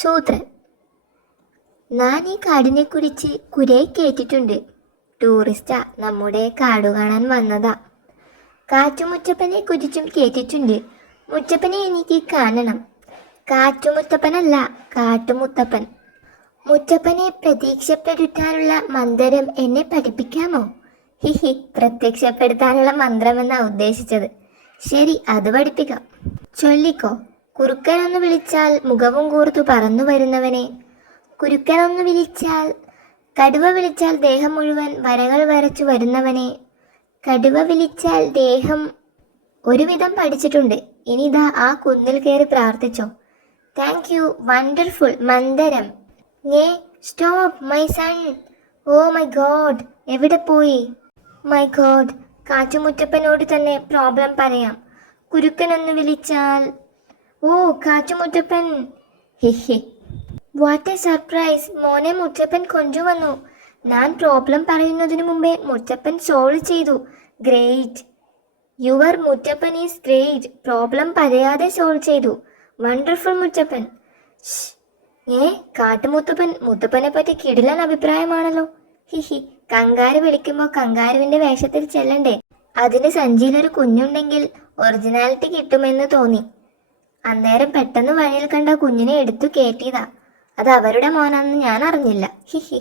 ശൂദ്രൻ. ഞാൻ ഈ കാടിനെ കുറിച്ച് കുറെ കേട്ടിട്ടുണ്ട്. ടൂറിസ്റ്റാ, നമ്മുടെ കാടു കാണാൻ വന്നതാ. കാറ്റുമുറ്റപ്പനെ കുറിച്ചും കേട്ടിട്ടുണ്ട്. മുറ്റപ്പനെ എനിക്ക് കാണണം. കാറ്റുമുത്തപ്പനല്ല, കാട്ടുമുത്തപ്പൻ. മുത്തപ്പനെ പ്രത്യക്ഷപ്പെടുത്താനുള്ള മന്ത്രം എന്നെ പഠിപ്പിക്കാമോ? ഹിഹി, പ്രത്യക്ഷപ്പെടുത്താനുള്ള മന്ത്രമെന്നാ ഉദ്ദേശിച്ചത്. ശരി, അത് പഠിപ്പിക്കാം. ചൊല്ലിക്കോ. കുറുക്കനൊന്ന് വിളിച്ചാൽ മുഖവും കൂർത്തു പറന്നു വരുന്നവനെ. കുരുക്കനൊന്ന് വിളിച്ചാൽ, കടുവ വിളിച്ചാൽ ദേഹം മുഴുവൻ വരകൾ വരച്ചു വരുന്നവനെ. കടുവ വിളിച്ചാൽ ദേഹം. ഒരുവിധം പഠിച്ചിട്ടുണ്ട്. ഇനിതാ ആ കുന്നിൽ കയറി പ്രാർത്ഥിച്ചോ. താങ്ക് യു, വണ്ടർഫുൾ മന്ദരം. Stop my son. Oh my god, എവിടെ പോയി? മൈ ഗോഡ്, കാറ്റുമുറ്റപ്പനോട് തന്നെ പ്രോബ്ലം പറയാം. കുരുക്കനൊന്ന് വിളിച്ചാൽ. ഓ കാറ്റുമുറ്റപ്പൻ. ഹിഹി, വാട്ട് എ സർപ്രൈസ്. മോനെ, മുറ്റപ്പൻ കൊണ്ടുവന്നു. ഞാൻ പ്രോബ്ലം പറയുന്നതിനു മുമ്പേ മുറ്റപ്പൻ സോൾവ് ചെയ്തു. Great. Your Muthappan is great. Problem പറയാതെ സോൾവ് ചെയ്തു. വണ്ടർഫുൾ മുറ്റപ്പൻ. കാട്ടുമുത്തപ്പൻ മുത്തപ്പനെ പറ്റി കിടിലൻ അഭിപ്രായമാണല്ലോ. ഹിഹി, കങ്കാരു വിളിക്കുമ്പോൾ കങ്കാരുവിന്റെ വേഷത്തിൽ ചെല്ലണ്ടേ? അതിന് സഞ്ചിയിലൊരു കുഞ്ഞുണ്ടെങ്കിൽ ഒറിജിനാലിറ്റി കിട്ടുമെന്ന് തോന്നി. അന്നേരം പെട്ടെന്ന് വഴിയിൽ കണ്ട കുഞ്ഞിനെ എടുത്തു കയറ്റിയതാ. അത് അവരുടെ മോനാണെന്ന് ഞാൻ അറിഞ്ഞില്ല. ഹിഹി.